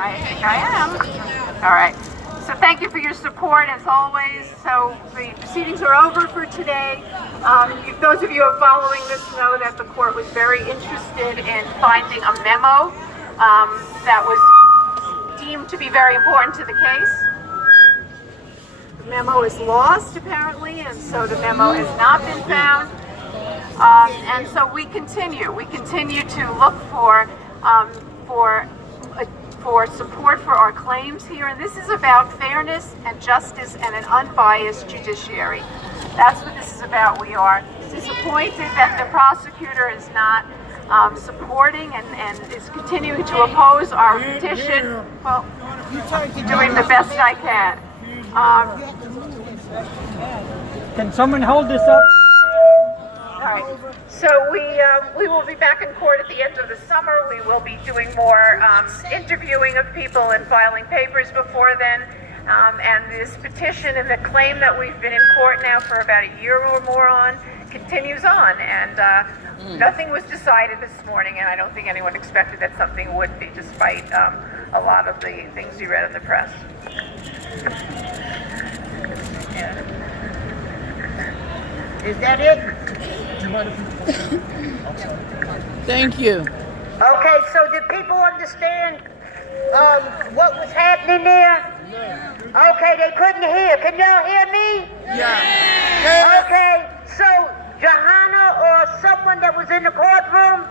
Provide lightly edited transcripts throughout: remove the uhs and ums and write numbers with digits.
I think I am. All right. So thank you for your support as always. So the proceedings are over for today. Those of you who are following this know that the court was very interested in finding a memo that was deemed to be very important to the case. The memo is lost apparently, and so the memo has not been found. And so we continue to look for support for our claims here, and this is about fairness and justice and an unbiased judiciary. That's what this is about. We are disappointed that the prosecutor is not supporting and is continuing to oppose our petition. Well, doing the best I can. Can someone hold this up? All right. So we will be back in court at the end of the summer. We will be doing more interviewing of people and filing papers before then. And this petition and the claim that we've been in court now for about a year or more on continues on. And nothing was decided this morning, and I don't think anyone expected that something would be, despite a lot of the things you read in the press. Is that it? Thank you. Okay, so did people understand what was happening there? Okay, they couldn't hear. Can y'all hear me? Yeah. Okay, so Johanna or someone that was in the courtroom,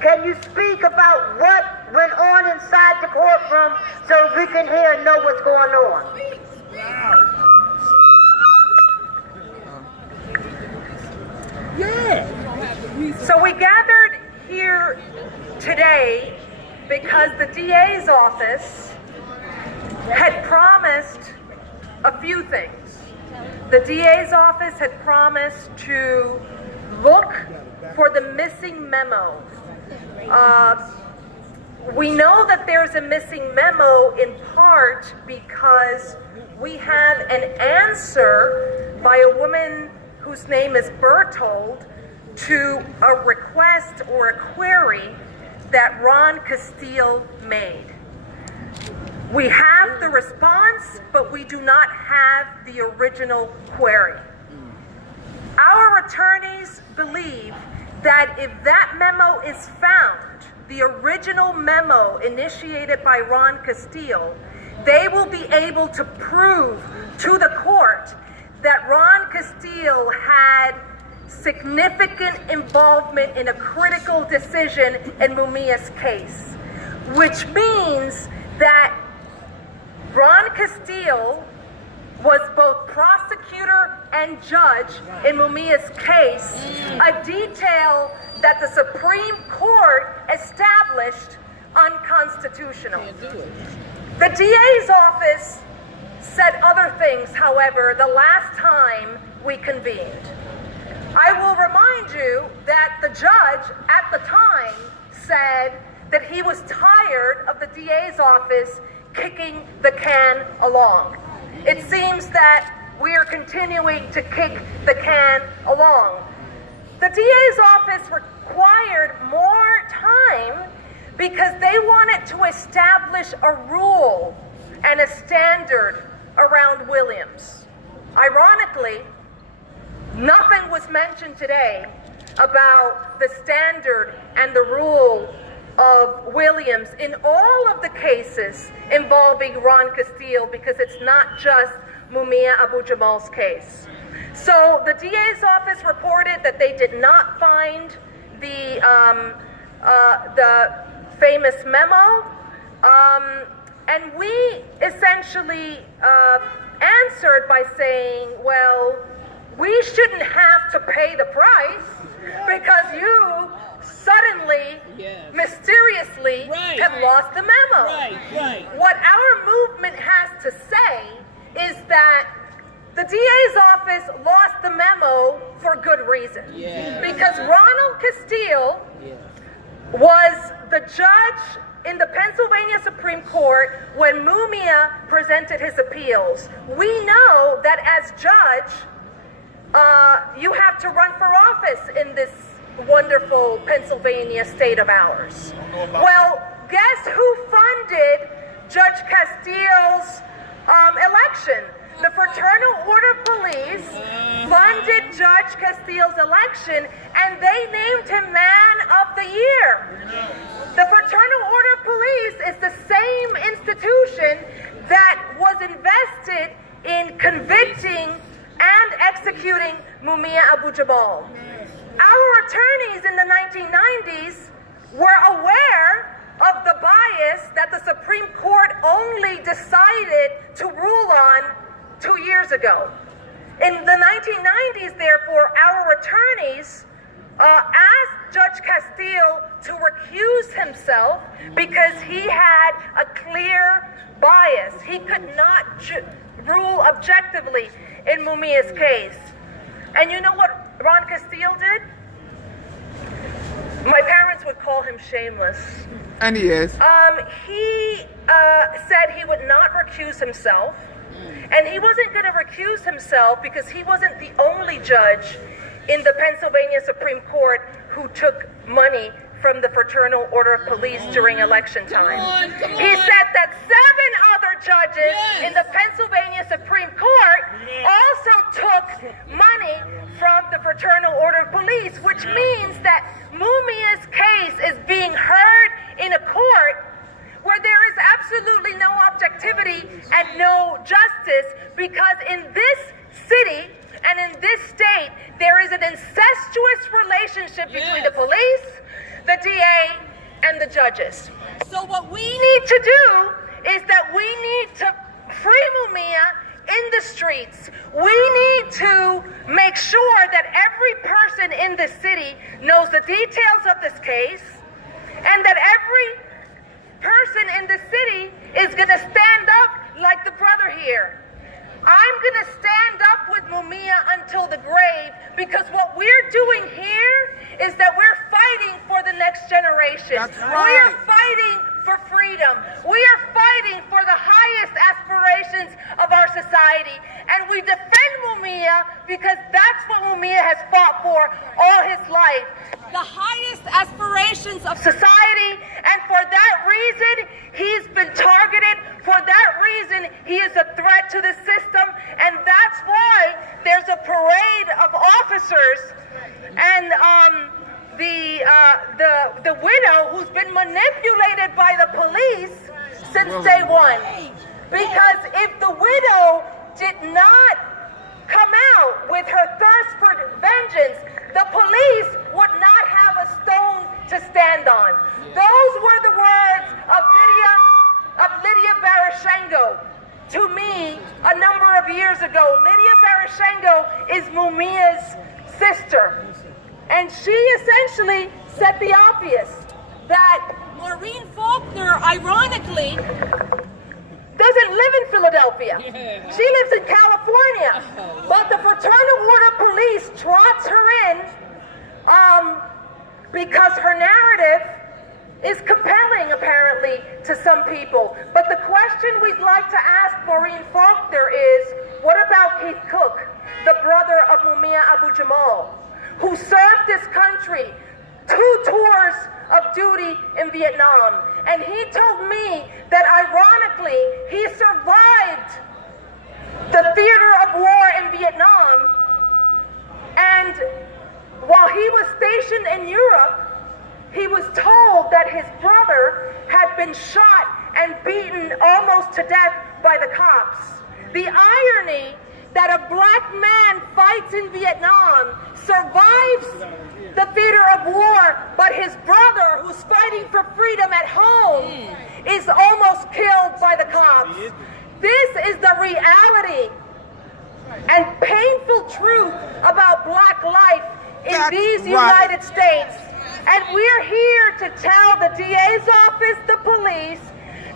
can you speak about what went on inside the courtroom so we can hear and know what's going on? So we gathered here today because the DA's office had promised a few things. The DA's office had promised to look for the missing memo. We know that there's a missing memo in part because we have an answer by a woman whose name is Berthold to a request or a query that Ron Castile made. We have the response, but we do not have the original query. Our attorneys believe that if that memo is found, the original memo initiated by Ron Castile, they will be able to prove to the court that Ron Castile had significant involvement in a critical decision in Mumia's case, which means that Ron Castile was both prosecutor and judge in Mumia's case, a detail that the Supreme Court established unconstitutional. The DA's office said other things, however, the last time we convened. I will remind you that the judge at the time said that he was tired of the DA's office kicking the can along. It seems that we are continuing to kick the can along. The DA's office required more time because they wanted to establish a rule and a standard around Williams. Ironically, nothing was mentioned today about the standard and the rule of Williams in all of the cases involving Ron Castile, because it's not just Mumia Abu Jamal's case. So the DA's office reported that they did not find the famous memo, and we essentially answered by saying, well, we shouldn't have to pay the price because you suddenly, mysteriously, have lost the memo. What our movement has to say is that the DA's office lost the memo for good reason. Because Ronald Castile was the judge in the Pennsylvania Supreme Court when Mumia presented his appeals. We know that as judge, you have to run for office in this wonderful Pennsylvania state of ours. Well, guess who funded Judge Castillo's election. The Fraternal Order of Police funded Judge Castillo's election, and they named him Man of the Year. The Fraternal Order of Police is the same institution that was invested in convicting and executing Mumia Abu-Jamal. Our attorneys in the 1990s were aware of the bias that the Supreme Court only decided to rule on 2 years ago. In the 1990s, therefore, our attorneys asked Judge Castillo to recuse himself because he had a clear bias. He could not rule objectively in Mumia's case. And you know what Ron Castillo did? My parents would call him shameless. And he is. He said he would not recuse himself. And he wasn't going to recuse himself because he wasn't the only judge in the Pennsylvania Supreme Court who took money from the Fraternal Order of Police during election time. He said that 7 other judges in the Pennsylvania Supreme Court also took money from the Fraternal Order of Police, which means that Mumia's case is being heard in a court where there is absolutely no objectivity and no justice, because in this city and in this state, there is an incestuous relationship between the police, the DA, and the judges. So what we need to do is that we need to free Mumia in the streets. We need to make sure that every person in the city knows the details of this case, and that every person in the city is going to stand up like the brother here. I'm going to stand up with Mumia until the grave, because what we're doing here is that we're fighting for the next generation. That's right. We are fighting for freedom. We are fighting for the highest aspirations of our society. And we defend Mumia because that's what Mumia has fought for all his life. The highest aspirations of society, and for that reason, he's been targeted. For that reason, he is a threat to the system, and that's why there's a parade of officers and the widow who's been manipulated by the police since day one. Because if the widow did not come out with her thirst for vengeance, the police would not have a stone to stand on. Those were the words of Lydia Barashengo to me a number of years ago. Lydia Barashengo is Mumia's sister. And she essentially said the obvious, that Maureen Faulkner, ironically, doesn't live in Philadelphia. She lives in California. But the Fraternal Order of Police trots her in because her narrative is compelling, apparently, to some people. But the question we'd like to ask Maureen Faulkner is, what about Keith Cook, the brother of Mumia Abu-Jamal, who served this country 2 tours of duty in Vietnam? And he told me that ironically, he survived the theater of war in Vietnam, and while he was stationed in Europe, he was told that his brother had been shot and beaten almost to death by the cops. The irony that a black man fights in Vietnam, survives the theater of war, but his brother, who's fighting for freedom at home, is almost killed by the cops. This is the reality and painful truth about black life in these United States. And we're here to tell the DA's office, the police,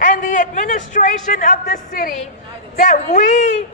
and the administration of the city that we